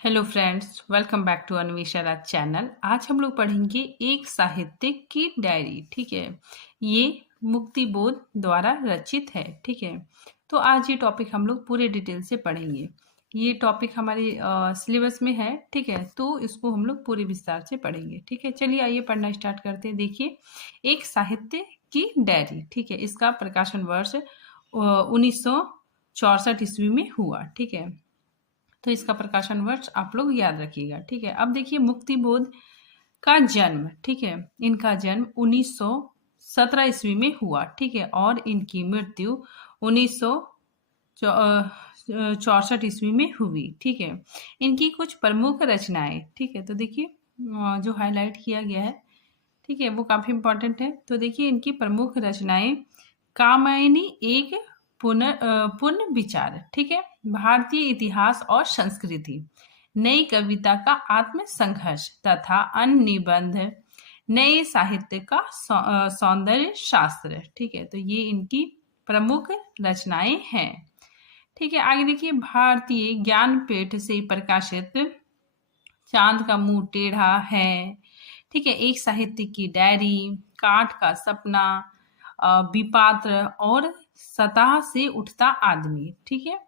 Hello friends, welcome back to Anvesha Raj channel. आज हम लोग पढ़ेंगे एक साहित्यिक की डायरी। ठीक है, ये मुक्ति बोध द्वारा रचित है। ठीक है, तो आज ये टॉपिक हम लोग पूरे डिटेल से पढ़ेंगे। ये टॉपिक हमारे सिलेबस में है। ठीक है, तो इसको हम लोग पूरे विस्तार से पढ़ेंगे। ठीक है, चलिए आइए पढ़ना स्टार्ट करते हैं। देखिए, एक साहित्य की डायरी। ठीक है, इसका प्रकाशन वर्ष 1964 ईस्वी में हुआ। ठीक है, तो इसका प्रकाशन वर्ष आप लोग याद रखिएगा। ठीक है, अब देखिए मुक्ति बोध का जन्म। ठीक है, इनका जन्म 1917 ईस्वी में हुआ। ठीक है, और इनकी मृत्यु 1964 ईस्वी में हुई। ठीक है, इनकी कुछ प्रमुख रचनाएं। ठीक है, तो देखिए जो हाईलाइट किया गया है, ठीक है, वो काफी इंपॉर्टेंट है। तो देखिए इनकी प्रमुख रचनाएं कामायनी एक पुनः विचार। ठीक है, भारतीय इतिहास और संस्कृति, नई कविता का आत्म संघर्ष तथा अन्य निबंध, नए साहित्य का सौंदर्य शास्त्र। ठीक है, तो ये इनकी प्रमुख रचनाएं हैं। ठीक है, आगे देखिए भारतीय ज्ञानपीठ से प्रकाशित चांद का मुंह टेढ़ा है। ठीक है, एक साहित्य की डायरी, काठ का सपना, विपात्र और सतह से उठता आदमी। ठीक है,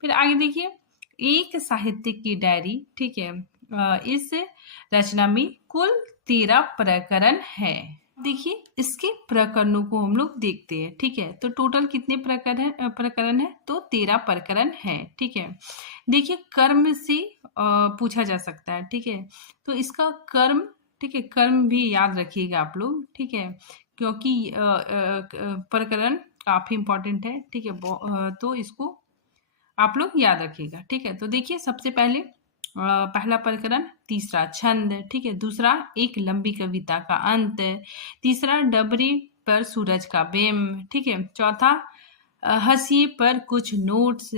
फिर आगे देखिए एक साहित्य की डायरी। ठीक है, इस रचना में कुल 13 प्रकरण है। देखिए इसके प्रकरणों को हम लोग देखते हैं। ठीक है, तो टोटल कितने प्रकरण है? तो 13 प्रकरण है। ठीक है, देखिए कर्म से पूछा जा सकता है। ठीक है, तो इसका कर्म, ठीक है, कर्म भी याद रखिएगा आप लोग। ठीक है, क्योंकि प्रकरण काफी इंपॉर्टेंट है। ठीक है, तो इसको आप लोग याद रखिएगा। ठीक है, तो देखिए सबसे पहले पहला प्रकरण, तीसरा छंद। ठीक है, दूसरा एक लंबी कविता का अंत, तीसरा डबरी पर सूरज का बिंब। ठीक है, चौथा हंसी पर कुछ नोट्स।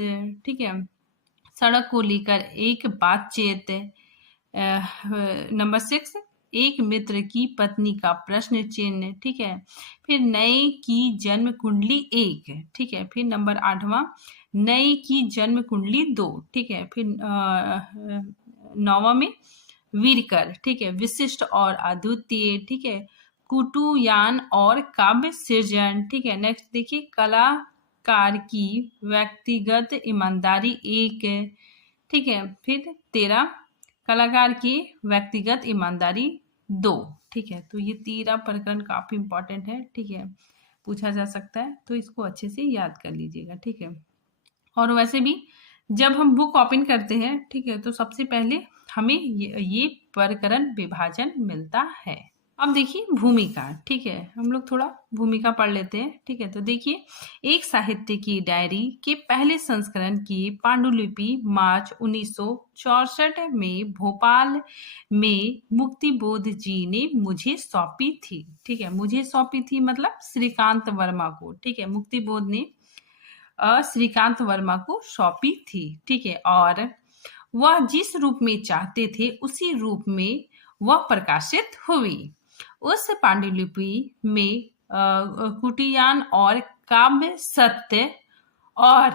ठीक है, सड़क को लेकर एक बातचीत। नंबर 6 एक मित्र की पत्नी का प्रश्न चिन्ह। ठीक है, फिर नए की जन्म कुंडली 1। ठीक है, फिर नंबर 8वां नए की जन्म कुंडली 2। ठीक है, फिर 9वां में वीरकर। ठीक है, विशिष्ट और अद्वितीय। ठीक है, कुटुयान और काव्य सृजन। ठीक है, नेक्स्ट देखिए कलाकार की व्यक्तिगत ईमानदारी 1। ठीक है, फिर 13 कलाकार की व्यक्तिगत ईमानदारी 2। ठीक है, तो ये 13 प्रकरण काफी इंपॉर्टेंट है। ठीक है, पूछा जा सकता है, तो इसको अच्छे से याद कर लीजिएगा। ठीक है, और वैसे भी जब हम बुक ओपन करते हैं, ठीक है, तो सबसे पहले हमें ये प्रकरण विभाजन मिलता है। अब देखिए भूमिका। ठीक है, हम लोग थोड़ा भूमिका पढ़ लेते हैं। ठीक है, तो देखिए एक साहित्य की डायरी के पहले संस्करण की पांडुलिपि मार्च 1964 में भोपाल में मुक्ति बोध जी ने मुझे सौंपी थी। ठीक है, मुझे सौंपी थी मतलब श्रीकांत वर्मा को। ठीक है, मुक्ति बोध ने श्रीकांत वर्मा को सौंपी थी। ठीक है, और वह जिस रूप में चाहते थे उसी रूप में वह प्रकाशित हुई। उस पांडुलिपि में कुटियान और काव्य सत्य और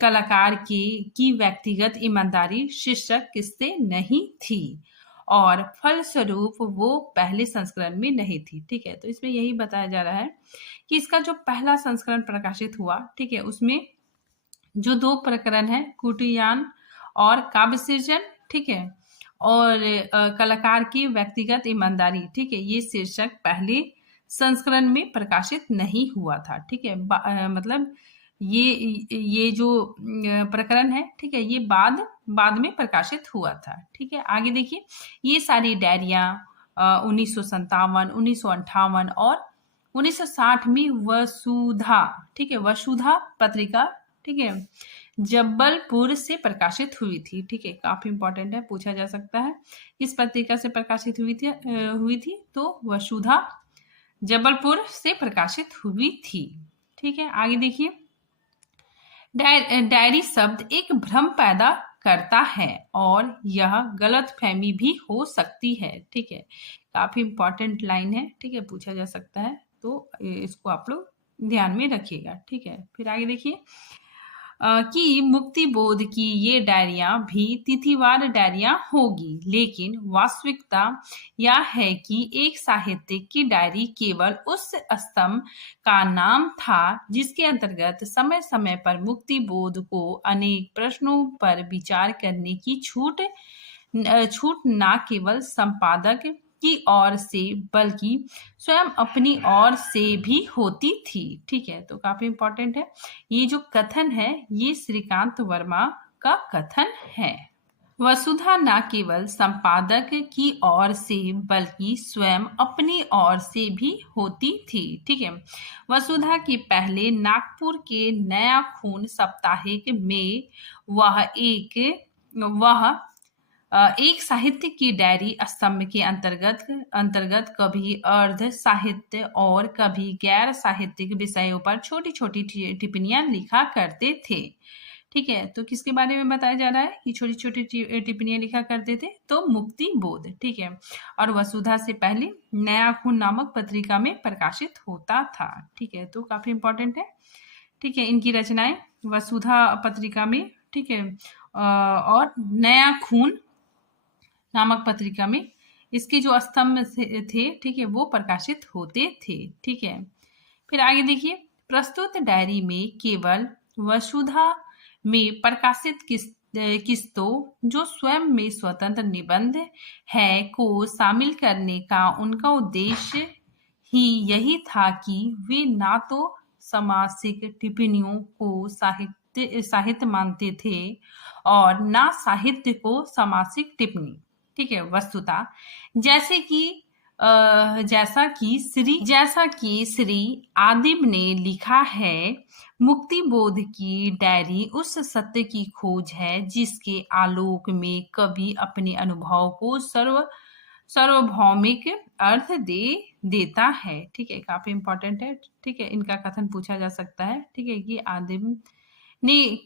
कलाकार की व्यक्तिगत ईमानदारी शीर्षक किस्से नहीं थी और फलस्वरूप वो पहले संस्करण में नहीं थी। ठीक है, तो इसमें यही बताया जा रहा है कि इसका जो पहला संस्करण प्रकाशित हुआ, ठीक है, उसमें जो 2 प्रकरण है कुटियान और काव्य सृजन, ठीक है, और कलाकार की व्यक्तिगत ईमानदारी, ठीक है, ये शीर्षक पहले संस्करण में प्रकाशित नहीं हुआ था। ठीक है, मतलब ये जो प्रकरण है, ठीक है, ये बाद में प्रकाशित हुआ था। ठीक है, आगे देखिए ये सारी डायरियां 1957, 1958 और 1960 में वसुधा, ठीक है, वसुधा पत्रिका, ठीक है, जबलपुर से प्रकाशित हुई थी। ठीक है, काफी इंपॉर्टेंट है, पूछा जा सकता है किस पत्रिका से प्रकाशित हुई थी, तो वसुधा जबलपुर से प्रकाशित हुई थी। ठीक है, आगे देखिए डायरी शब्द एक भ्रम पैदा करता है और यह गलतफहमी भी हो सकती है। ठीक है, काफी इंपॉर्टेंट लाइन है। ठीक है, पूछा जा सकता है, तो इसको आप लोग ध्यान में रखिएगा। ठीक है, फिर आगे देखिए कि मुक्ति बोध की ये डायरियां भी तिथिवार डायरियां होगी, लेकिन वास्तविकता यह है कि एक साहित्यिक की डायरी केवल उस स्तंभ का नाम था जिसके अंतर्गत समय समय पर मुक्ति बोध को अनेक प्रश्नों पर विचार करने की छूट न केवल संपादक की ओर से बल्कि स्वयं अपनी ओर से भी होती थी। ठीक है, तो काफी इंपॉर्टेंट है ये जो कथन है, ये श्रीकांत वर्मा का कथन है। वसुधा न केवल संपादक की ओर से बल्कि स्वयं अपनी ओर से भी होती थी। ठीक है, वसुधा के पहले नागपुर के नया खून साप्ताहिक में वह एक साहित्य की डायरी स्तंभ के अंतर्गत कभी अर्ध साहित्य और कभी गैर साहित्यिक विषयों पर छोटी छोटी टिप्पणियां लिखा करते थे। ठीक है, तो किसके बारे में बताया जा रहा है कि छोटी छोटी टिप्पणियां लिखा करते थे? तो मुक्ति बोध। ठीक है, और वसुधा से पहले नया खून नामक पत्रिका में प्रकाशित होता था। ठीक है, तो काफी इंपॉर्टेंट है। ठीक है, इनकी रचनाएं वसुधा पत्रिका में, ठीक है, और नया खून नामक पत्रिका में इसके जो स्तंभ थे, ठीक है, वो प्रकाशित होते थे। ठीक है, फिर आगे देखिए, प्रस्तुत डायरी में केवल वसुधा में प्रकाशित किस्तों जो स्वयं में स्वतंत्र निबंध है को शामिल करने का उनका उद्देश्य ही यही था कि वे ना तो सामासिक टिप्पणियों को साहित्य मानते थे और ना साहित्य को सामासिक टिप्पणी। ठीक है, वस्तुतः जैसा कि श्री आदिम ने लिखा है, मुक्ति बोध की डायरी उस सत्य की खोज है जिसके आलोक में कवि अपने अनुभव को सार्वभौमिक अर्थ देता है। ठीक है, काफी इंपॉर्टेंट है। ठीक है, इनका कथन पूछा जा सकता है। ठीक है, कि आदिम ने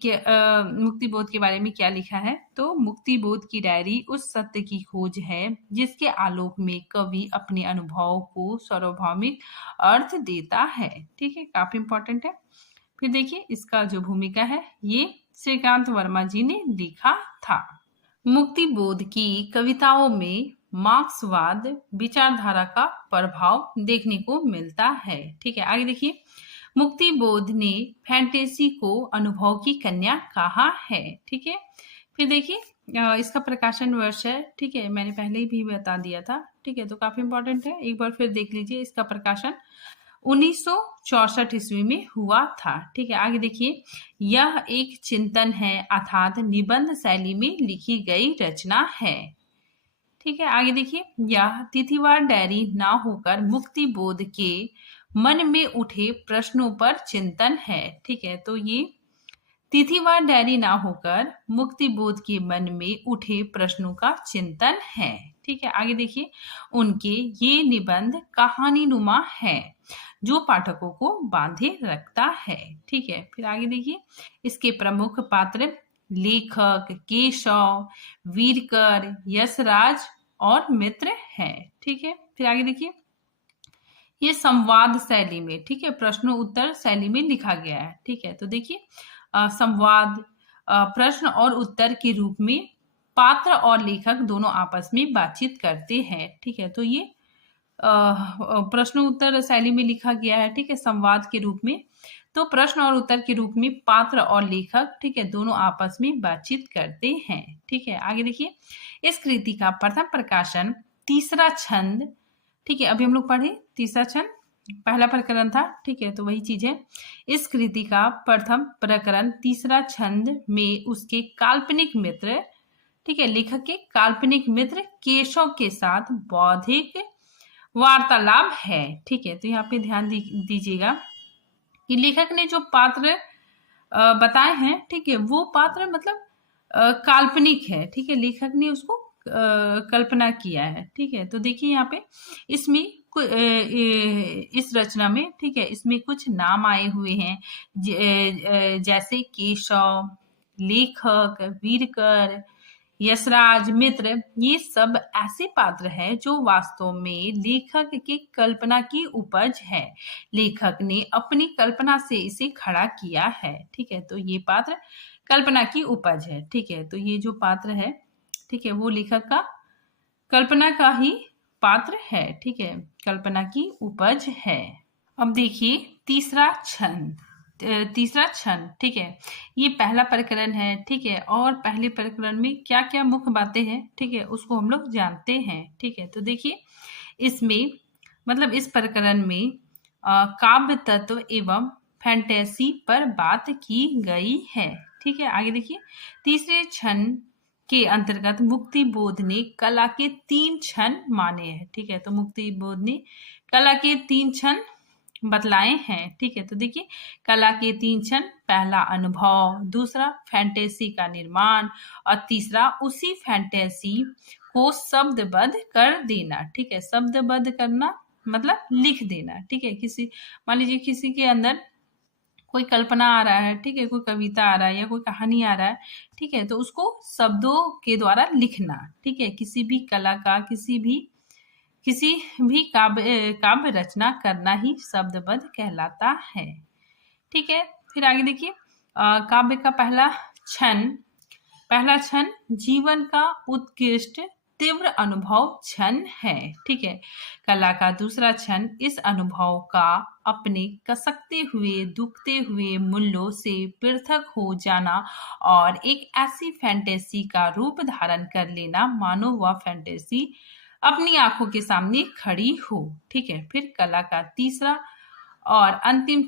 मुक्ति बोध के बारे में क्या लिखा है? तो मुक्ति बोध की डायरी उस सत्य की खोज है जिसके आलोक में कवि अपने अनुभव को सार्वभौमिक अर्थ देता है। ठीक है, काफी इंपॉर्टेंट है। फिर देखिए, इसका जो भूमिका है ये श्रीकांत वर्मा जी ने लिखा था। मुक्ति बोध की कविताओं में मार्क्सवाद विचारधारा का प्रभाव देखने को मिलता है। ठीक है, आगे देखिए, मुक्ति बोध ने फैंटेसी को अनुभव की कन्या कहा है। ठीक है, फिर देखिए, इसका प्रकाशन वर्ष है। ठीक है, मैंने पहले ही भी बता दिया था। ठीक है, तो काफी इंपॉर्टेंट है, एक बार फिर देख लीजिए। इसका प्रकाशन 1964 ईस्वी में हुआ था। ठीक है, आगे देखिए, यह एक चिंतन है अर्थात निबंध शैली में लिखी गई रचना है। ठीक है, आगे देखिए, यह तिथिवार डायरी ना होकर मुक्ति बोध के मन में उठे प्रश्नों पर चिंतन है। ठीक है, तो ये तिथिवार डायरी ना होकर मुक्ति बोध के मन में उठे प्रश्नों का चिंतन है। ठीक है, आगे देखिए, उनके ये निबंध कहानी नुमा है जो पाठकों को बांधे रखता है। ठीक है, फिर आगे देखिए, इसके प्रमुख पात्र लेखक केशव, वीरकर, यशराज और मित्र है। ठीक है, फिर आगे देखिए, ये संवाद शैली में, ठीक है, प्रश्न उत्तर शैली में लिखा गया है। ठीक है, तो देखिए, संवाद प्रश्न और उत्तर के रूप में पात्र और लेखक दोनों आपस में बातचीत करते हैं। ठीक है, तो ये प्रश्न उत्तर शैली में लिखा गया है। ठीक है, संवाद के रूप में, तो प्रश्न और उत्तर के रूप में पात्र और लेखक, ठीक है, दोनों आपस में बातचीत करते हैं। ठीक है, आगे देखिए, इस कृति का प्रथम प्रकाशन तीसरा छंद, ठीक है, अभी हम लोग पढ़े तीसरा छंद, पहला प्रकरण था। ठीक है, तो वही चीज है। इस कृति का प्रथम प्रकरण तीसरा छंद में उसके काल्पनिक मित्र, ठीक है, लेखक के काल्पनिक मित्र केशव के साथ बौद्धिक वार्तालाप है। ठीक है, तो यहाँ पे ध्यान दीजिएगा कि लेखक ने जो पात्र बताए हैं, ठीक है, वो पात्र मतलब काल्पनिक है। ठीक है, लेखक ने उसको कल्पना किया है। ठीक है, तो देखिए यहाँ पे इसमें इस रचना में, ठीक है, इसमें कुछ नाम आए हुए हैं जैसे केशव, लेखक, वीरकर, यशराज, मित्र, ये सब ऐसे पात्र हैं जो वास्तव में लेखक की कल्पना की उपज है। लेखक ने अपनी कल्पना से इसे खड़ा किया है। ठीक है, तो ये पात्र कल्पना की उपज है। ठीक है, तो ये जो पात्र है, ठीक है, वो लेखक का कल्पना का ही पात्र है। ठीक है, कल्पना की उपज है। अब देखिए तीसरा छंद। तीसरा छंद, ठीक है, ये पहला प्रकरण है। ठीक है, और पहले प्रकरण में क्या क्या मुख्य बातें हैं, ठीक है, उसको हम लोग जानते हैं। ठीक है, तो देखिए इसमें मतलब इस प्रकरण में काव्य तत्व एवं फैंटेसी पर बात की गई है। ठीक है, आगे देखिए तीसरे छंद के अंतर्गत मुक्ति बोध ने कला के 3 छंद माने हैं। ठीक है, तो मुक्ति बोध ने कला के 3 छंद बतलाए हैं। ठीक है, तो देखिए कला के 3 छंद, पहला अनुभव, दूसरा फैंटेसी का निर्माण और तीसरा उसी फैंटेसी को शब्दबद्ध कर देना। ठीक है, शब्दबद्ध करना मतलब लिख देना। ठीक है, किसी मान लीजिए किसी के अंदर कोई कल्पना आ रहा है, ठीक है, कोई कविता आ रहा है या कोई कहानी आ रहा है, ठीक है, तो उसको शब्दों के द्वारा लिखना। ठीक है, किसी भी कला का किसी भी काव्य रचना करना ही शब्दबद्ध कहलाता है। ठीक है, फिर आगे देखिए काव्य का पहला क्षण जीवन का उत्कृष्ट तीव्र अनुभव क्षण है। ठीक है, कला का दूसरा क्षण इस अनुभव का अपने कसकते हुए दुखते हुए मूल्यों से पृथक हो जाना और एक ऐसी फैंटेसी का रूप धारण कर लेना मानो वह फैंटेसी अपनी आंखों के सामने खड़ी हो। ठीक है, फिर कला का तीसरा और अंतिम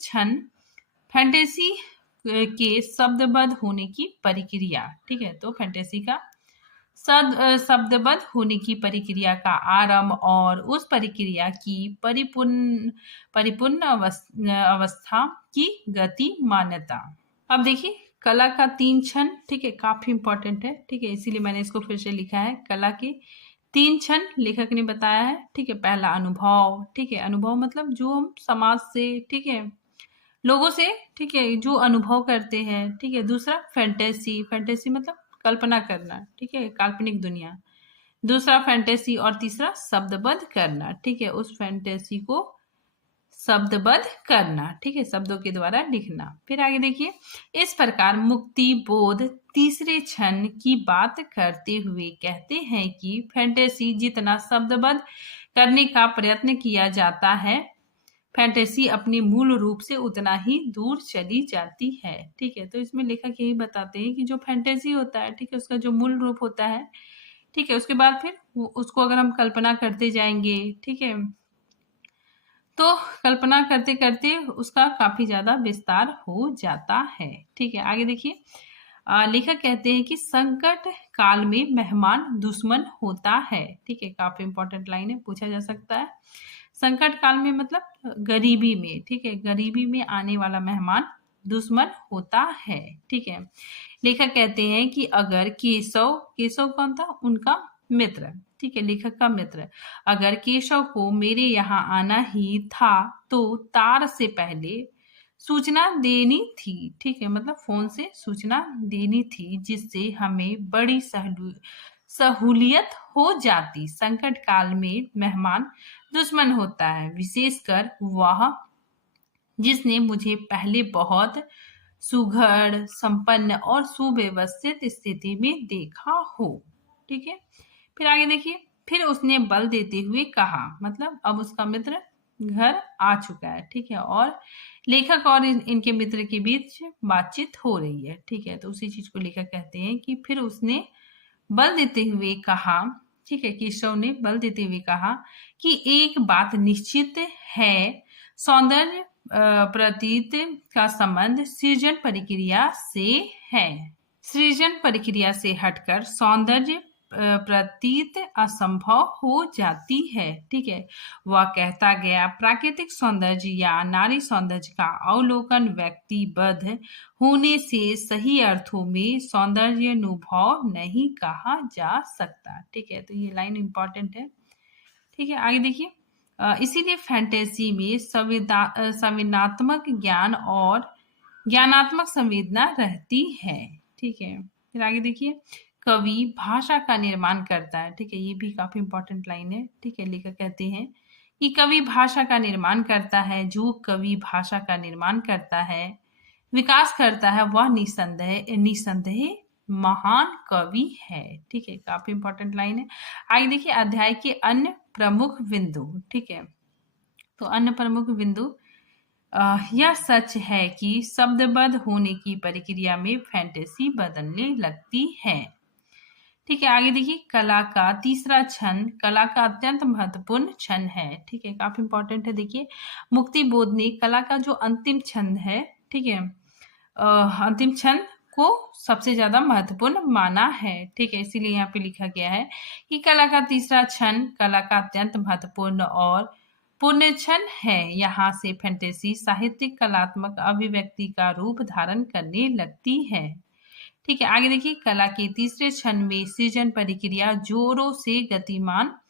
क्षण फैंटेसी के शब्दबद्ध होने की प्रक्रिया। ठीक है, तो फैंटेसी का शब्दबद्ध होने की प्रक्रिया का आरंभ और उस प्रक्रिया की परिपूर्ण अवस्था की गति मान्यता। अब देखिए कला का 3 क्षण, ठीक है, काफी इंपॉर्टेंट है। ठीक है, इसीलिए मैंने इसको फिर से लिखा है। कला के 3 क्षण लेखक ने बताया है। ठीक है, पहला अनुभव। ठीक है, अनुभव मतलब जो हम समाज से, ठीक है, लोगों से, ठीक है, जो अनुभव करते हैं। ठीक है, दूसरा फैंटेसी, फैंटेसी मतलब कल्पना करना। ठीक है, काल्पनिक दुनिया। दूसरा फैंटेसी और तीसरा शब्दबद्ध करना। ठीक है, उस फैंटेसी को शब्दबद्ध करना। ठीक है, शब्दों के द्वारा लिखना। फिर आगे देखिए इस प्रकार मुक्ति बोध तीसरे क्षण की बात करते हुए कहते हैं कि फैंटेसी जितना शब्दबद्ध करने का प्रयत्न किया जाता है, फैंटेसी अपने मूल रूप से उतना ही दूर चली जाती है। ठीक है, तो इसमें लेखक यही बताते हैं कि जो फैंटेसी होता है, ठीक है, उसका जो मूल रूप होता है, ठीक है, उसके बाद फिर उसको अगर हम कल्पना करते जाएंगे, ठीक है, तो कल्पना करते करते उसका काफी ज्यादा विस्तार हो जाता है। ठीक है, आगे देखिए लेखक कहते हैं कि संकट काल में मेहमान दुश्मन होता है। ठीक है, काफी इंपॉर्टेंट लाइन है, पूछा जा सकता है। संकट काल में मतलब गरीबी में। ठीक है, गरीबी में आने वाला मेहमान दुश्मन होता है। ठीक है, लेखक कहते हैं कि अगर केशव कौन था, उनका मित्र। ठीक है, लेखक का मित्र, अगर केशव को मेरे यहाँ आना ही था तो तार से पहले सूचना देनी थी। ठीक है, मतलब फोन से सूचना देनी थी, जिससे हमें बड़ी सहूलियत हो जाती। संकट काल में मेहमान दुश्मन होता है, विशेषकर वह जिसने मुझे पहले बहुत सुघड़, संपन्न और सुव्यवस्थित स्थिति में देखा हो। ठीक है, फिर आगे देखिए फिर उसने बल देते हुए कहा, मतलब अब उसका मित्र घर आ चुका है। ठीक है, और लेखक और इनके मित्र के बीच बातचीत हो रही है। ठीक है, तो उसी चीज को लेखक कहते हैं कि फिर उसने बल देते हुए कहा, ठीक है, केशव ने बल देते हुए कहा कि एक बात निश्चित है, सौंदर्य प्रतीत का संबंध सृजन प्रक्रिया से है। सृजन प्रक्रिया से हटकर सौंदर्य प्रतीत असंभव हो जाती है। ठीक है, वह कहता गया प्राकृतिक सौंदर्य या नारी सौंदर्य का अवलोकन व्यक्तिबद्ध होने से सही अर्थों में सौंदर्यानुभव नहीं कहा जा सकता। ठीक है, तो ये लाइन इंपॉर्टेंट है। ठीक है, आगे देखिए इसीलिए फैंटेसी में संवेदनात्मक ज्ञान और ज्ञानात्मक संवेदना रहती है। ठीक है। फिर आगे देखिए, कवि भाषा का निर्माण करता है, ठीक है, ये भी काफी इंपॉर्टेंट लाइन है, ठीक है। लेखक कहते हैं कि कवि भाषा का निर्माण करता है। जो कवि भाषा का निर्माण करता है, विकास करता है, वह निसंदेह निसंदेह महान कवि है, ठीक है। काफी इंपॉर्टेंट लाइन है। आगे देखिए, अध्याय के अन्य प्रमुख बिंदु, ठीक है। तो अन्य प्रमुख बिंदु, यह सच है कि शब्दबद्ध होने की प्रक्रिया में फैंटेसी बदलने लगती है, ठीक है। आगे देखिए, कला का तीसरा क्षण कला का अत्यंत महत्वपूर्ण क्षण है, ठीक है, काफी इंपॉर्टेंट है। देखिए, मुक्ति बोध ने कला का जो अंतिम क्षण है, ठीक है, अंतिम क्षण को सबसे ज्यादा महत्वपूर्ण माना है, ठीक है। इसीलिए यहाँ पे लिखा गया है कि कला का तीसरा क्षण कला का अत्यंत महत्वपूर्ण और पूर्ण क्षण है। यहाँ से फैंटेसी साहित्यिक कलात्मक अभिव्यक्ति का रूप धारण करने लगती है, ठीक है। आगे देखिए, कला के तीसरे क्षण में सृजन प्रक्रिया जोरों से गतिमान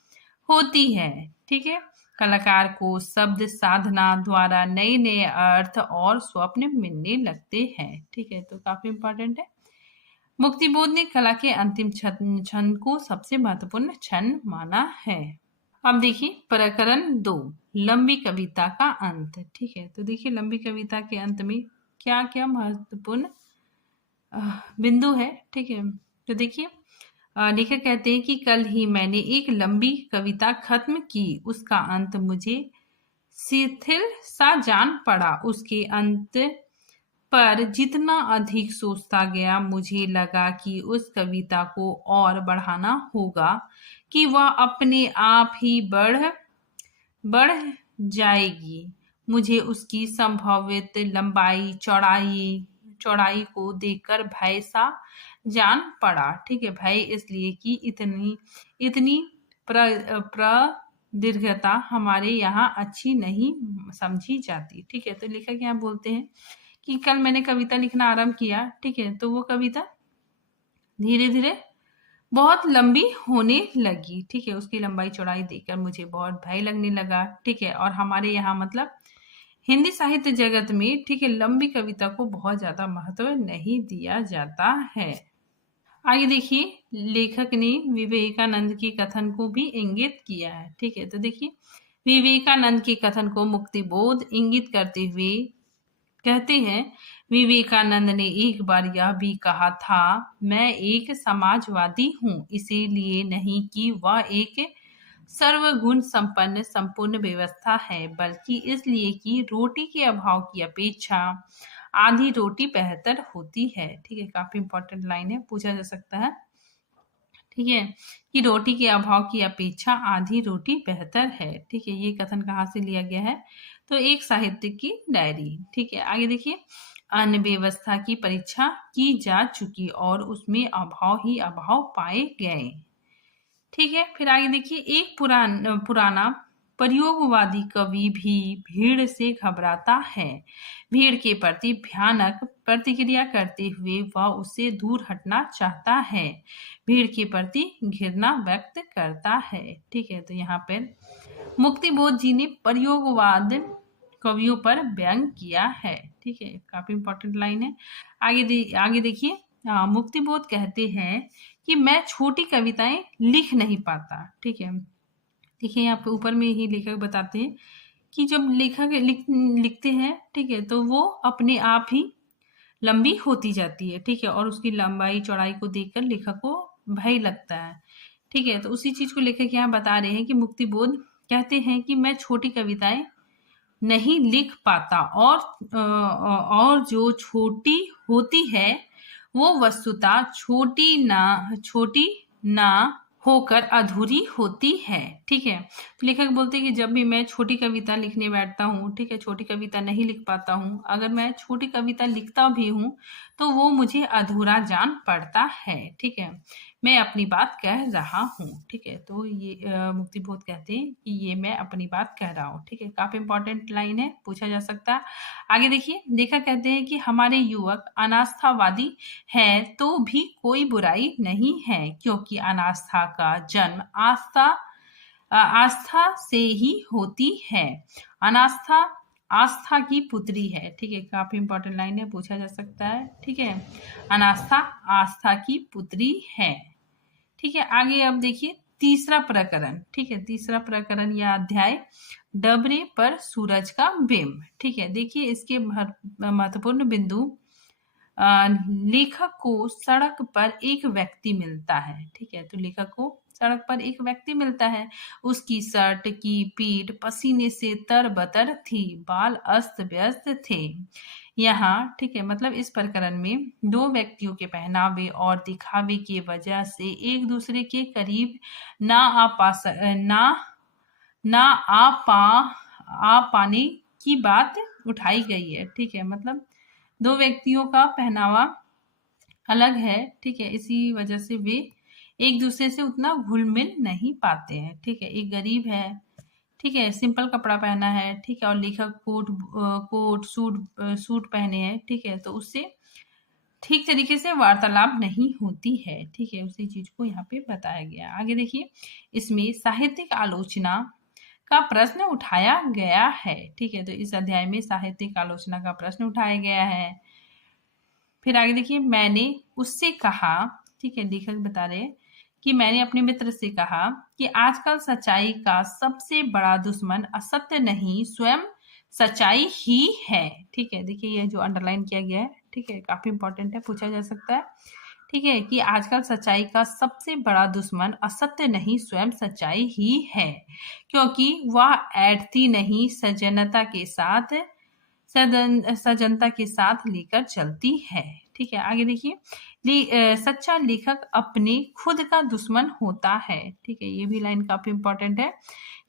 होती है, ठीक है। कलाकार को शब्द साधना द्वारा नए नए अर्थ और स्वप्न मिलने लगते हैं, ठीक है। तो काफी इंपॉर्टेंट है। मुक्तिबोध ने कला के अंतिम क्षण को सबसे महत्वपूर्ण क्षण माना है। अब देखिए, प्रकरण 2, लंबी कविता का अंत, ठीक है। तो देखिए, लंबी कविता के अंत में क्या क्या महत्वपूर्ण बिंदु है, ठीक है। तो देखिए, लेखक कहते हैं कि कल ही मैंने एक लंबी कविता खत्म की। उसका अंत मुझे शिथिल सा जान पड़ा। उसके अंत पर जितना अधिक सोचता गया, मुझे लगा कि उस कविता को और बढ़ाना होगा, कि वह अपने आप ही बढ़ जाएगी। मुझे उसकी संभावित लंबाई चौड़ाई को देखकर भय सा जान पड़ा, ठीक है। भय इसलिए कि इतनी प्रदीर्घता हमारे यहाँ अच्छी नहीं समझी जाती, ठीक है। तो लेखक यहाँ बोलते हैं कि कल मैंने कविता लिखना आरंभ किया, ठीक है, तो वो कविता धीरे धीरे बहुत लंबी होने लगी, ठीक है। उसकी लंबाई चौड़ाई देखकर मुझे बहुत भय लगने लगा, ठीक है। और हमारे यहाँ मतलब हिंदी साहित्य जगत में, ठीक है, लंबी कविता को बहुत ज्यादा महत्व नहीं दिया जाता है। आगे देखिए, लेखक ने विवेकानंद के कथन को भी इंगित किया है, ठीक है। तो देखिए, विवेकानंद के कथन को मुक्तिबोध इंगित करते हुए कहते हैं, विवेकानंद ने एक बार यह भी कहा था, मैं एक समाजवादी हूँ, इसीलिए नहीं कि वह एक सर्वगुण संपन्न संपूर्ण व्यवस्था है, बल्कि इसलिए कि रोटी के अभाव की अपेक्षा आधी रोटी बेहतर होती है, ठीक है। काफी इंपॉर्टेंट लाइन है, पूछा जा सकता है, ठीक है, कि रोटी के अभाव की अपेक्षा आधी रोटी बेहतर है, ठीक है। ये कथन कहाँ से लिया गया है? तो एक साहित्य की डायरी, ठीक है। आगे देखिए, अन्न व्यवस्था की परीक्षा की जा चुकी और उसमें अभाव ही अभाव पाए गए, ठीक है। फिर आगे देखिए, एक पुराना प्रयोगवादी कवि भी भीड़ से घबराता है। भीड़ के प्रति भयानक प्रतिक्रिया करते हुए वह उससे दूर हटना चाहता है, भीड़ के प्रति घृणा व्यक्त करता है, ठीक है। तो यहाँ पर मुक्तिबोध जी ने प्रयोगवाद कवियों पर व्यंग किया है, ठीक है। काफी इंपॉर्टेंट लाइन है। आगे देखिए, मुक्तिबोध कहते हैं कि मैं छोटी कविताएं लिख नहीं पाता, ठीक है। देखिए, यहाँ पे ऊपर में ही लेखक बताते हैं कि जब लेखक लिखते हैं, ठीक है, तो वो अपने आप ही लंबी होती जाती है, ठीक है। और उसकी लंबाई चौड़ाई को देखकर लेखक को भय लगता है, ठीक है। तो उसी चीज को लेखक यहाँ बता रहे हैं कि मुक्तिबोध कहते हैं कि मैं छोटी कविताएं नहीं लिख पाता, और जो छोटी होती है वो वस्तुतः छोटी ना होकर अधूरी होती है, ठीक है। तो लेखक बोलते हैं कि जब भी मैं छोटी कविता लिखने बैठता हूँ, ठीक है, छोटी कविता नहीं लिख पाता हूँ, अगर मैं छोटी कविता लिखता भी हूँ तो वो मुझे अधूरा जान पड़ता है, ठीक है। मैं अपनी बात कह रहा हूँ, ठीक है। तो ये मुक्तिबोध कहते हैं कि ये मैं अपनी बात कह रहा हूँ, ठीक है। काफी इंपॉर्टेंट लाइन है, पूछा जा सकता है। आगे देखिए, लेखक कहते हैं कि हमारे युवक अनास्थावादी है तो भी कोई बुराई नहीं है, क्योंकि अनास्था का जन्म आस्था से ही होती है। अनास्था आस्था की पुत्री है। ठीक है, काफी इंपॉर्टेंट लाइन है, पूछा जा सकता है। ठीक है, अनास्था आस्था की पुत्री है। ठीक है, आगे अब देखिए तीसरा प्रकरण। ठीक है, तीसरा प्रकरण या अध्याय डबरे पर सूरज का बिंब। ठीक है, देखिए इसके महत्वपूर्ण बिंदु। लेखक को सड़क पर एक व्यक्ति मिलता है। ठीक है, तो लेखक को सड़क पर एक व्यक्ति मिलता है। उसकी शर्ट की पीठ पसीने से तरबतर थी, बाल अस्त व्यस्त थे। यहाँ ठीक है, मतलब इस प्रकरण में दो व्यक्तियों के पहनावे और दिखावे की वजह से एक दूसरे के करीब ना आ पा स- ना आ पाने की बात उठाई गई है। ठीक है, मतलब दो व्यक्तियों का पहनावा अलग है। ठीक है, इसी वजह से वे एक दूसरे से उतना घुल मिल नहीं पाते हैं। ठीक है, एक गरीब है, ठीक है, सिंपल कपड़ा पहना है। ठीक है, और लेखक कोट सूट पहने हैं। ठीक है, तो उससे ठीक तरीके से वार्तालाप नहीं होती है। ठीक है, उसी चीज को यहाँ पे बताया गया। आगे देखिए, इसमें साहित्यिक आलोचना का प्रश्न उठाया गया है। ठीक है, तो इस अध्याय में साहित्यिक आलोचना का प्रश्न उठाया गया है। फिर आगे देखिए, मैंने उससे कहा। ठीक है, लेखक बता रहे कि मैंने अपने मित्र से कहा कि आजकल सच्चाई का सबसे बड़ा दुश्मन असत्य नहीं स्वयं सच्चाई ही है। ठीक है, देखिए ये जो अंडरलाइन किया गया है, ठीक है, काफी इंपॉर्टेंट है, पूछा जा सकता है। ठीक है, कि आजकल सच्चाई का सबसे बड़ा दुश्मन असत्य नहीं स्वयं सच्चाई ही है, क्योंकि वह ऐठती नहीं सजनता के साथ सजनता के साथ लेकर चलती है। ठीक है, आगे देखिए, सच्चा लेखक अपने खुद का दुश्मन होता है। ठीक है, ये भी लाइन काफी इंपॉर्टेंट है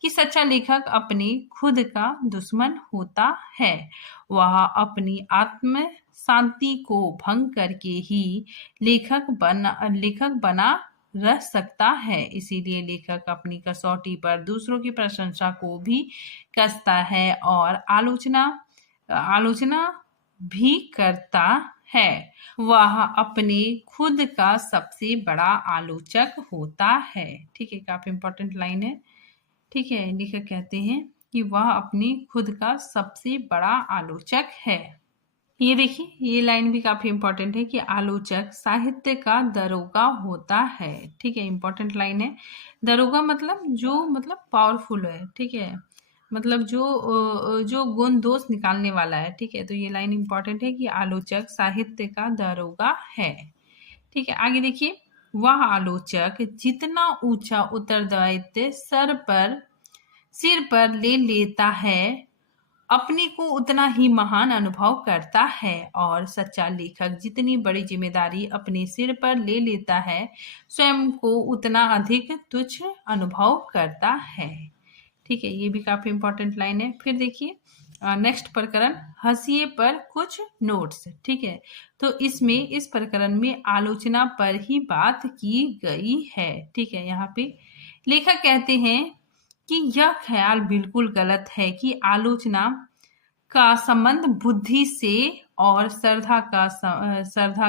कि सच्चा लेखक अपने खुद का दुश्मन होता है। वह अपनी आत्म शांति को भंग करके ही लेखक बना रह सकता है। इसीलिए लेखक अपनी कसौटी पर दूसरों की प्रशंसा को भी कसता है और आलोचना भी करता है। वह अपने खुद का सबसे बड़ा आलोचक होता है। ठीक है, काफी इंपॉर्टेंट लाइन है। ठीक है, लेखक कहते हैं कि वह अपने खुद का सबसे बड़ा आलोचक है। ये देखिए, ये लाइन भी काफी इंपॉर्टेंट है कि आलोचक साहित्य का दरोगा होता है। ठीक है, इंपॉर्टेंट लाइन है। दरोगा मतलब जो मतलब पावरफुल है। ठीक है, मतलब जो गुण दोष निकालने वाला है। ठीक है, तो ये लाइन इंपॉर्टेंट है कि आलोचक साहित्य का दरोगा है। ठीक है, आगे देखिए, वह आलोचक जितना ऊंचा उत्तरदायित्व सिर पर ले लेता है, अपने को उतना ही महान अनुभव करता है। और सच्चा लेखक जितनी बड़ी जिम्मेदारी अपने सिर पर ले लेता है, स्वयं को उतना अधिक तुच्छ अनुभव करता है। ठीक है, ये भी काफी इंपॉर्टेंट लाइन है। फिर देखिए नेक्स्ट प्रकरण, हंसिए पर कुछ नोट्स। ठीक है, तो इसमें इस प्रकरण में आलोचना पर ही बात की गई है। ठीक है, यहाँ पे लेखक कहते हैं कि यह ख्याल बिल्कुल गलत है कि आलोचना का संबंध बुद्धि से और श्रद्धा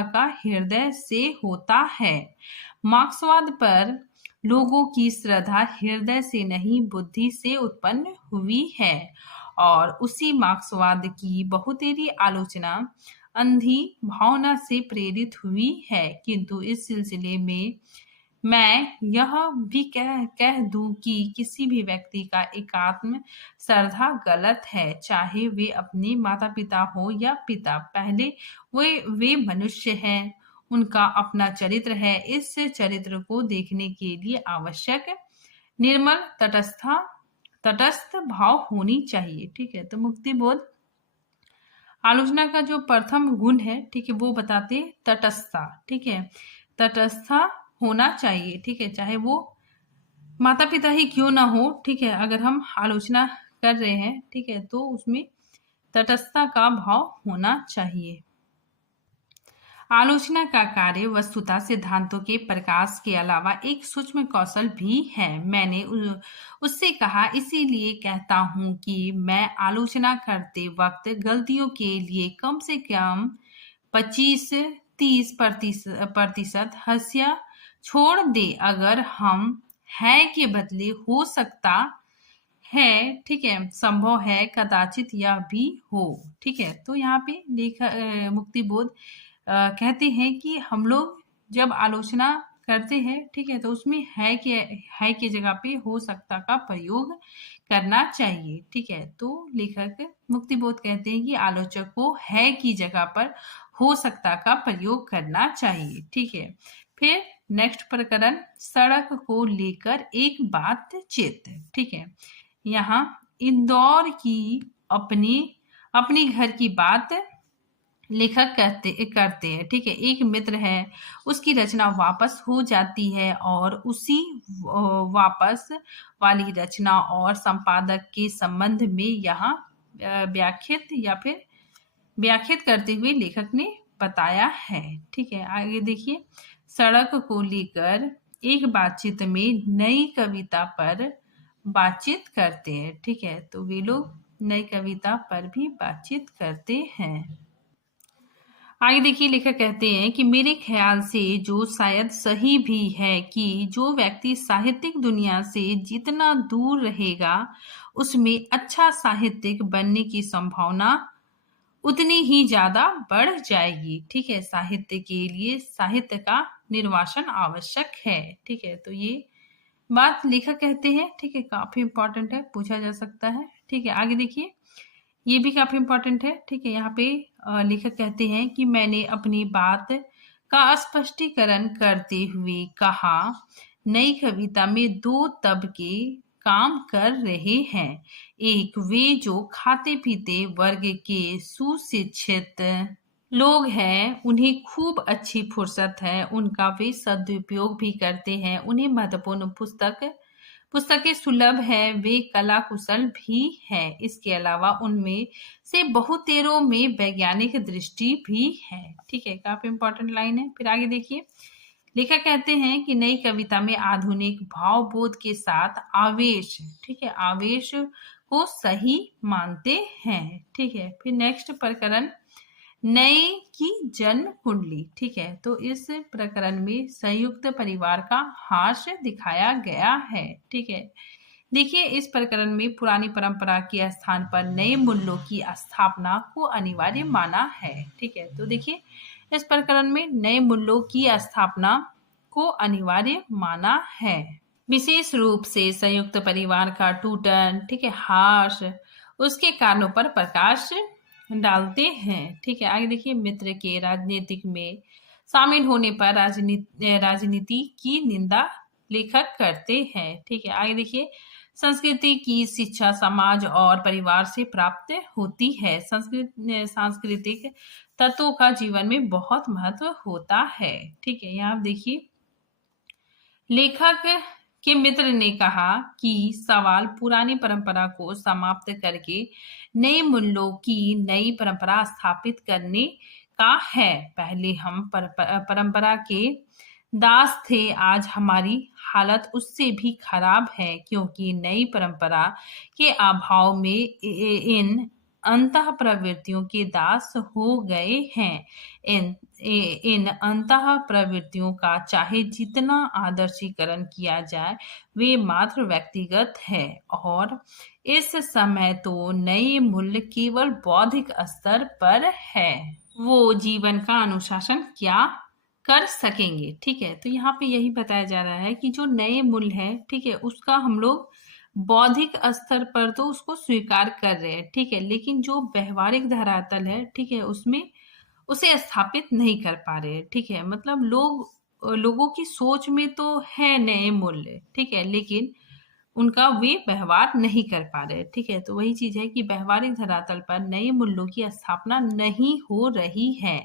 का हृदय से होता है। मार्क्सवाद पर लोगों की श्रद्धा हृदय से नहीं बुद्धि से उत्पन्न हुई है, और उसी मार्क्सवाद की बहुतेरी आलोचना अंधी भावना से प्रेरित हुई है। किंतु इस सिलसिले में मैं यह भी कह दूं कि किसी भी व्यक्ति का एकात्म श्रद्धा गलत है, चाहे वे अपने माता पिता हो या पिता। पहले वे मनुष्य हैं, उनका अपना चरित्र है। इस चरित्र को देखने के लिए आवश्यक निर्मल तटस्थ भाव होनी चाहिए। ठीक है, तो मुक्ति बोध आलोचना का जो प्रथम गुण है, ठीक है, वो बताते तटस्थता। ठीक है, तटस्था होना चाहिए। ठीक है, चाहे वो माता पिता ही क्यों ना हो। ठीक है, अगर हम आलोचना कर रहे हैं, ठीक है, तो उसमें तटस्थता का भाव होना चाहिए। आलोचना का कार्य वस्तुतः सिद्धांतों के प्रकाश के अलावा एक सूक्ष्म कौशल भी है। मैंने उससे कहा, इसीलिए कहता हूं कि मैं आलोचना करते वक्त गलतियों के लिए कम से कम 25-30 प्रतिशत हंसिया छोड़ दे। अगर हम है के बदले हो सकता है, ठीक है, संभव है, कदाचित यह भी हो, ठीक है। तो यहाँ पे मुक्तिबोध कहते हैं कि हम लोग जब आलोचना करते हैं, ठीक है, तो उसमें है की जगह पे हो सकता का प्रयोग करना चाहिए, ठीक है। तो लेखक मुक्तिबोध कहते हैं कि आलोचक को है की जगह पर हो सकता का प्रयोग करना चाहिए, ठीक है। फिर नेक्स्ट प्रकरण, सड़क को लेकर एक बातचीत, ठीक है। यहाँ इंदौर की अपनी अपनी घर की बात लेखक करते हैं, ठीक है। एक मित्र है, उसकी रचना वापस हो जाती है और उसी वापस वाली रचना और संपादक के संबंध में यहाँ व्याख्यात करते हुए लेखक ने बताया है, ठीक है। आगे देखिए, सड़क को लेकर एक बातचीत में नई कविता पर बातचीत करते हैं, ठीक है। तो वे लोग नई कविता पर भी बातचीत करते हैं। आगे देखिए, लेखक कहते हैं कि मेरे ख्याल से जो शायद सही भी है कि जो व्यक्ति साहित्यिक दुनिया से जितना दूर रहेगा उसमें अच्छा साहित्यिक बनने की संभावना उतनी ही ज्यादा बढ़ जाएगी, ठीक है। साहित्य के लिए साहित्य का निर्वासन आवश्यक है, ठीक है। तो ये बात लेखक कहते हैं, ठीक है, काफी इंपॉर्टेंट है, पूछा जा सकता है, ठीक है। आगे देखिए, ये भी काफी इंपॉर्टेंट है, ठीक है। यहाँ पे लेखक कहते हैं कि मैंने अपनी बात का स्पष्टीकरण करते हुए कहा, नई कविता में दो तबके काम कर रहे हैं। एक वे जो खाते पीते वर्ग के सुशिक्षित लोग हैं, उन्हें खूब अच्छी फुर्सत है, उनका वे सदुपयोग भी करते हैं, उन्हें महत्वपूर्ण पुस्तकें सुलभ है, वे कला कुशल भी है। इसके अलावा उनमें से बहुतेरों में वैज्ञानिक दृष्टि भी है, ठीक है। काफी इंपॉर्टेंट लाइन है। फिर आगे देखिए, लेखक कहते हैं कि नई कविता में आधुनिक भावबोध के साथ आवेश, ठीक है, आवेश को सही मानते हैं, ठीक है। फिर नेक्स्ट प्रकरण, नए की जन्म कुंडली, ठीक है। तो इस प्रकरण में संयुक्त परिवार का हास्य दिखाया गया है, ठीक है। देखिए, इस प्रकरण में पुरानी परंपरा के स्थान पर नए मूल्यों की स्थापना को अनिवार्य माना है, ठीक है। तो देखिए, इस प्रकरण में नए मूल्यों की स्थापना को अनिवार्य माना है। विशेष रूप से संयुक्त परिवार का टूटन, ठीक है, हास्य, उसके कारणों पर प्रकाश डालते हैं, ठीक है। आगे देखिए, मित्र के राजनीतिक में शामिल होने पर राजनीति की निंदा लेखक करते हैं, ठीक है। आगे देखिए, संस्कृति की शिक्षा समाज और परिवार से प्राप्त होती है। सांस्कृतिक तत्वों का जीवन में बहुत महत्व होता है, ठीक है। यहाँ देखिए, लेखक के मित्र ने कहा कि सवाल पुरानी परंपरा को समाप्त करके नए मूल्यों की नई परंपरा स्थापित करने का है। पहले हम परंपरा के दास थे, आज हमारी हालत उससे भी खराब है, क्योंकि नई परंपरा के अभाव में इन अंतः प्रवृत्तियों के दास हो गए हैं। इन अंतः प्रवृत्तियों का चाहे जितना आदर्शीकरण किया जाए, वे मात्र व्यक्तिगत है और इस समय तो नए मूल्य केवल बौद्धिक स्तर पर है। वो जीवन का अनुशासन क्या कर सकेंगे, ठीक है। तो यहाँ पे यही बताया जा रहा है कि जो नए मूल्य है, ठीक है, उसका हम लोग बौद्धिक स्तर पर तो उसको स्वीकार कर रहे हैं, ठीक है, लेकिन जो व्यवहारिक धरातल है, ठीक है, उसमें उसे स्थापित नहीं कर पा रहे हैं, ठीक है। मतलब लोगों की सोच में तो है नए मूल्य, ठीक है, लेकिन उनका वे व्यवहार नहीं कर पा रहे, ठीक है। तो वही चीज है कि व्यवहारिक धरातल पर नए मूल्यों की स्थापना नहीं हो रही है।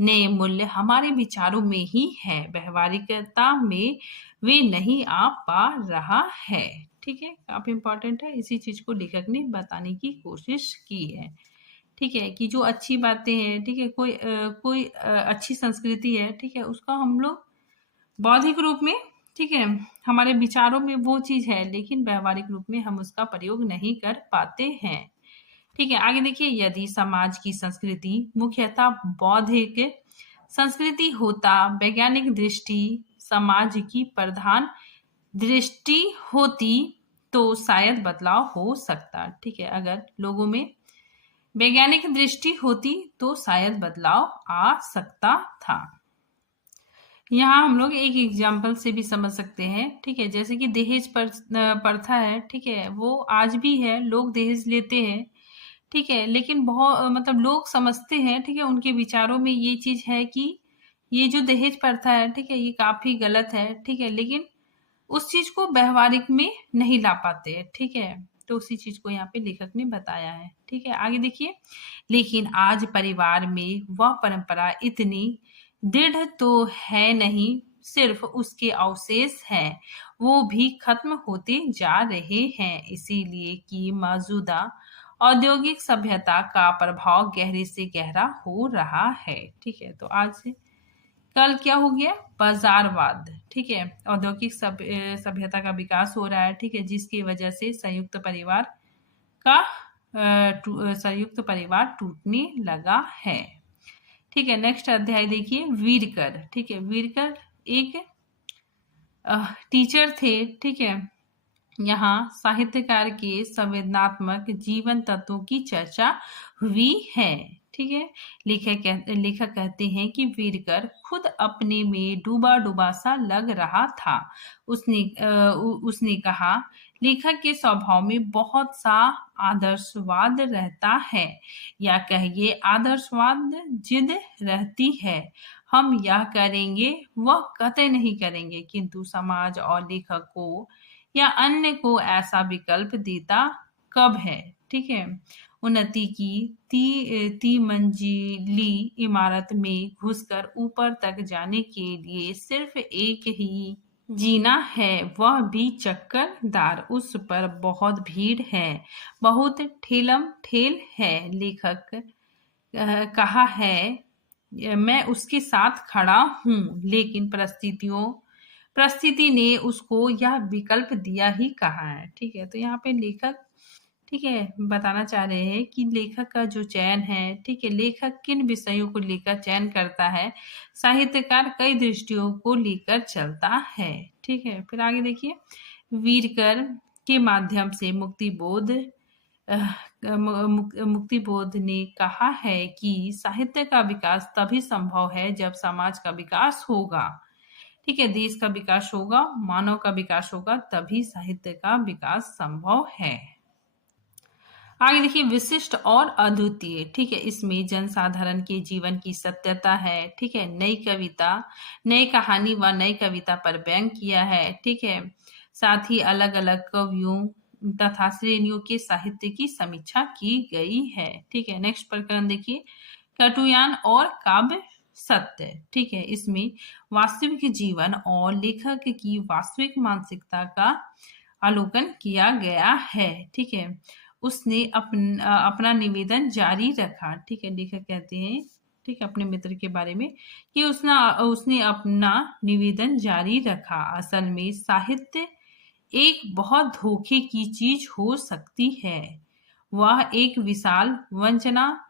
नए मूल्य हमारे विचारों में ही है, व्यवहारिकता में वे नहीं आ पा रहा है, ठीक है। काफी इंपॉर्टेंट है, इसी चीज को लेखक ने बताने की कोशिश की है, ठीक है, कि जो अच्छी बातें हैं, ठीक है, कोई अच्छी संस्कृति है, ठीक है, उसका हम लोग बौद्धिक रूप में, ठीक है, हमारे विचारों में वो चीज है, लेकिन व्यवहारिक रूप में हम उसका प्रयोग नहीं कर पाते हैं, ठीक है। आगे देखिए, यदि समाज की संस्कृति मुख्यतः बौद्धिक संस्कृति होता, वैज्ञानिक दृष्टि समाज की प्रधान दृष्टि होती, तो शायद बदलाव हो सकता। ठीक है, अगर लोगों में वैज्ञानिक दृष्टि होती तो शायद बदलाव आ सकता था। यहाँ हम लोग एक एग्जाम्पल से भी समझ सकते हैं। ठीक है, जैसे कि दहेज प्रथा है। ठीक है, वो आज भी है, लोग दहेज लेते हैं। ठीक है, लेकिन बहुत मतलब लोग समझते हैं। ठीक है, उनके विचारों में ये चीज है कि ये जो दहेज प्रथा है, ठीक है, ये काफी गलत है। ठीक है, लेकिन उस चीज को व्यवहारिक में नहीं ला पाते हैं। ठीक है, तो उसी चीज को यहाँ पे लेखक ने बताया है। ठीक है, आगे देखिए। लेकिन आज परिवार में वह परंपरा इतनी दृढ़ तो है नहीं, सिर्फ उसके अवशेष हैं, वो भी खत्म होते जा रहे हैं। इसीलिए कि मौजूदा औद्योगिक सभ्यता का प्रभाव गहरे से गहरा हो रहा है। ठीक है, तो आज से कल क्या हो गया? बाजारवाद। ठीक है, औद्योगिक सभ्यता का विकास हो रहा है। ठीक है, जिसकी वजह से का संयुक्त परिवार टूटने लगा है। ठीक है, नेक्स्ट अध्याय देखिए, वीरकर। ठीक है, वीरकर एक टीचर थे। ठीक है, यहाँ साहित्यकार के संवेदनात्मक जीवन तत्वों की चर्चा हुई है। ठीक है, लेखक कहते हैं कि वीरकर खुद अपने में डूबा डूबा सा लग रहा था। उसने कहा, लेखक के स्वभाव में बहुत सा आदर्शवाद रहता है, या कहिए आदर्शवाद जिद रहती है। हम यह करेंगे, वह कतई नहीं करेंगे, किंतु समाज और लेखक को या अन्य को ऐसा विकल्प देता कब है? ठीक है, उन्नति की ती मंजिली इमारत में घुसकर ऊपर तक जाने के लिए सिर्फ एक ही जीना है, वह भी चक्करदार। उस पर बहुत भीड़ है, बहुत ठेलम ठेल है। लेखक कहा है, मैं उसके साथ खड़ा हूँ, लेकिन परिस्थिति ने उसको यह विकल्प दिया ही कहा है। ठीक है, तो यहाँ पे लेखक, ठीक है, बताना चाह रहे हैं कि लेखक का जो चयन है, ठीक है, लेखक किन विषयों को लेकर चयन करता है, साहित्यकार कई दृष्टियों को लेकर चलता है। ठीक है, फिर आगे देखिए, वीरकर के माध्यम से मुक्तिबोध ने कहा है कि साहित्य का विकास तभी संभव है जब समाज का विकास होगा। ठीक है, देश का विकास होगा, मानव का विकास होगा, तभी साहित्य का विकास संभव है। आगे देखिए, विशिष्ट और अद्वितीय। ठीक है, इसमें जनसाधारण के जीवन की सत्यता है। ठीक है, नई कविता, नई कहानी व नई कविता पर व्यंग किया है। ठीक है, साथ ही अलग अलग कवियों तथा श्रेणियों के साहित्य की समीक्षा की गई है। ठीक है, नेक्स्ट प्रकरण देखिए, कटुयान और काव्य सत्य। ठीक है, इसमें वास्तविक जीवन और लेखक की वास्तविक मानसिकता का अवलोकन किया गया है। ठीक है, उसने अपना निवेदन जारी रखा। ठीक है, लेखक कहते हैं, ठीक है, अपने मित्र के बारे में कि उसने अपना निवेदन जारी रखा। असल में साहित्य एक बहुत धोखे की चीज हो सकती है, वह एक विशाल वंचना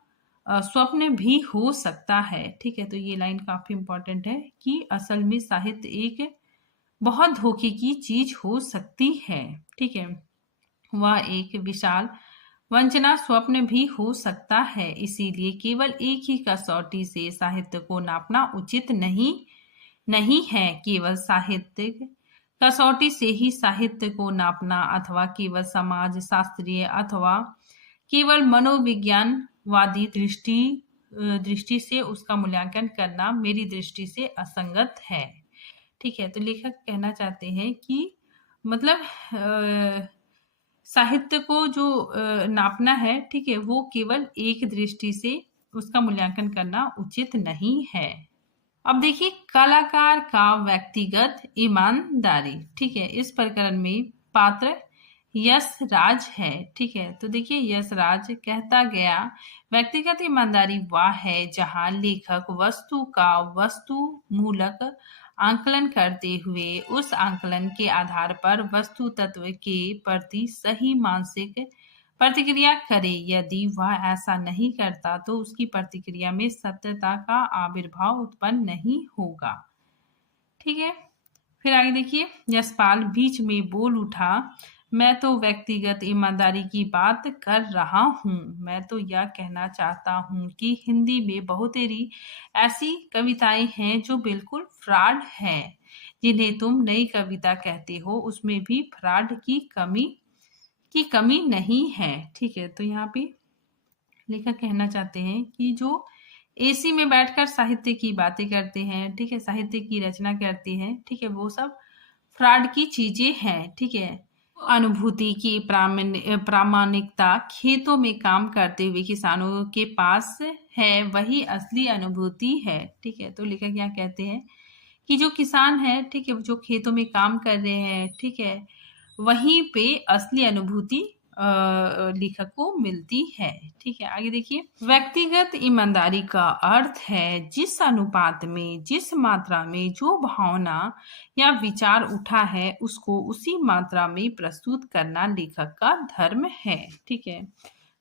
स्वप्न भी हो सकता है। ठीक है, तो ये लाइन काफी इंपॉर्टेंट है कि असल में साहित्य एक बहुत धोखे की चीज हो सकती है। ठीक है, वह एक विशाल वंचना स्वप्न भी हो सकता है। इसीलिए केवल एक ही कसौटी से साहित्य को नापना उचित नहीं है। केवल साहित्यिक कसौटी से ही साहित्य को नापना, अथवा केवल समाज शास्त्रीय अथवा केवल मनोविज्ञानवादी दृष्टि से उसका मूल्यांकन करना मेरी दृष्टि से असंगत है। ठीक है, तो लेखक कहना चाहते हैं कि मतलब साहित्य को जो नापना है, ठीक है, वो केवल एक दृष्टि से उसका मूल्यांकन करना उचित नहीं है। अब देखिए, कलाकार का व्यक्तिगत ईमानदारी। ठीक है, इस प्रकरण में पात्र यश राज है। ठीक है, तो देखिए, यश राज कहता गया, व्यक्तिगत ईमानदारी वह है जहां लेखक वस्तु का वस्तु मूलक आंकलन करते हुए उस आंकलन के आधार पर वस्तु तत्व के प्रति सही मानसिक प्रतिक्रिया करे। यदि वह ऐसा नहीं करता तो उसकी प्रतिक्रिया में सत्यता का आविर्भाव उत्पन्न नहीं होगा। ठीक है, फिर आगे देखिए, यशपाल बीच में बोल उठा, मैं तो व्यक्तिगत ईमानदारी की बात कर रहा हूँ। मैं तो यह कहना चाहता हूँ कि हिंदी में बहुतेरी ऐसी कविताएं हैं जो बिल्कुल फ्रॉड हैं। जिन्हें तुम नई कविता कहते हो उसमें भी फ्रॉड की कमी नहीं है। ठीक है, तो यहाँ पे लेखक कहना चाहते हैं कि जो एसी में बैठकर साहित्य की बातें करते हैं, ठीक है, साहित्य की रचना करते हैं, ठीक है, वो सब फ्रॉड की चीजें हैं। ठीक है, अनुभूति की प्रामाणिकता खेतों में काम करते हुए किसानों के पास है, वही असली अनुभूति है। ठीक है, तो लेखक यहाँ कहते हैं कि जो किसान है, ठीक है, जो खेतों में काम कर रहे हैं, ठीक है, वहीं पे असली अनुभूति लेखक को मिलती है। ठीक है, आगे देखिए, व्यक्तिगत ईमानदारी का अर्थ है जिस अनुपात में, जिस मात्रा में जो भावना या विचार उठा है उसको उसी मात्रा में प्रस्तुत करना लेखक का धर्म है। ठीक है,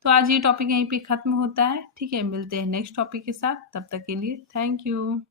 तो आज ये टॉपिक यहीं पे खत्म होता है। ठीक है, मिलते हैं नेक्स्ट टॉपिक के साथ, तब तक के लिए थैंक यू।